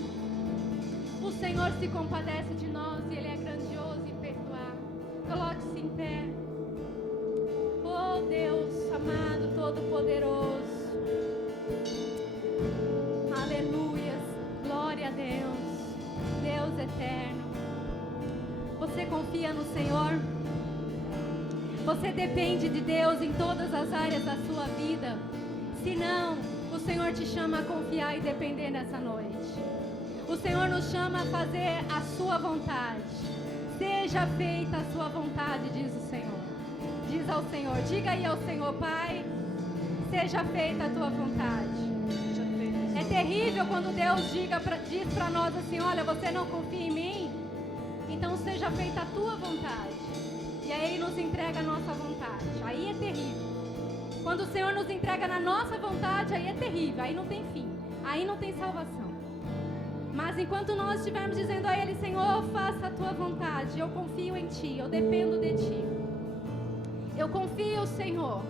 O Senhor se compadece de nós e ele é grandioso em perdoar. Coloque-se em pé. Oh Deus amado, todo-poderoso. Aleluias. Glória a Deus. Deus eterno. Você confia no Senhor? Você depende de Deus em todas as áreas da sua vida? Se não, o Senhor te chama a confiar e depender nessa noite. O Senhor nos chama a fazer a sua vontade. Seja feita a sua vontade, diz o Senhor. Diz ao Senhor, diga aí ao Senhor: Pai, seja feita a tua vontade. É terrível quando Deus diz para nós assim: olha, você não confia em mim? Então seja feita a tua vontade. E aí Ele nos entrega a nossa vontade. Aí é terrível. Quando o Senhor nos entrega na nossa vontade, aí é terrível. Aí não tem fim. Aí não tem salvação. Mas enquanto nós estivermos dizendo a Ele: Senhor, faça a tua vontade, eu confio em Ti, eu dependo de Ti. Eu confio, Senhor.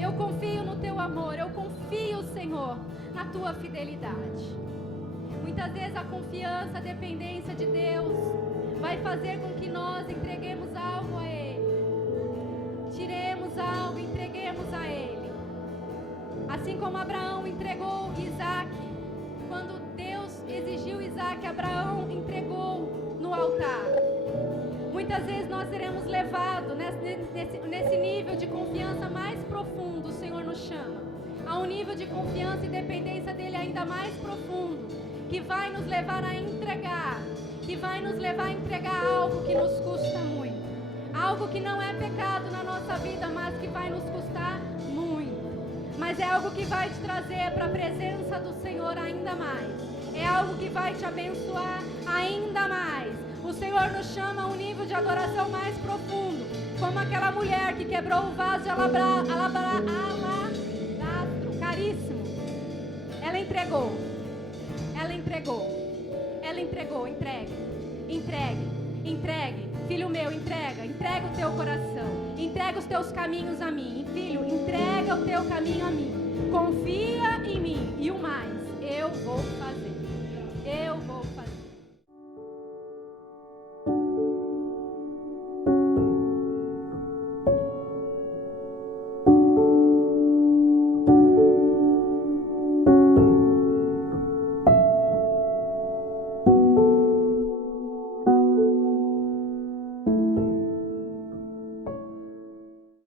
Eu confio no Teu amor, eu confio confia o Senhor na tua fidelidade. Muitas vezes a confiança, a dependência de Deus vai fazer com que nós entreguemos algo a Ele. Tiremos algo, entreguemos a Ele. Assim como Abraão entregou Isaac. Quando Deus exigiu Isaac, Abraão entregou no altar. Muitas vezes nós seremos levados nesse nível de confiança mais profundo. O Senhor nos chama a um nível de confiança e dependência dEle ainda mais profundo, que vai nos levar a entregar, que vai nos levar a entregar algo que nos custa muito, algo que não é pecado na nossa vida, mas que vai nos custar muito, mas é algo que vai te trazer para a presença do Senhor ainda mais, é algo que vai te abençoar ainda mais. O Senhor nos chama a um nível de adoração mais profundo, como aquela mulher que quebrou o vaso de alabastro caríssimo. Ela entregou, entregue, filho meu, entrega o teu coração, entrega os teus caminhos a mim, filho, entrega o teu caminho a mim, confia em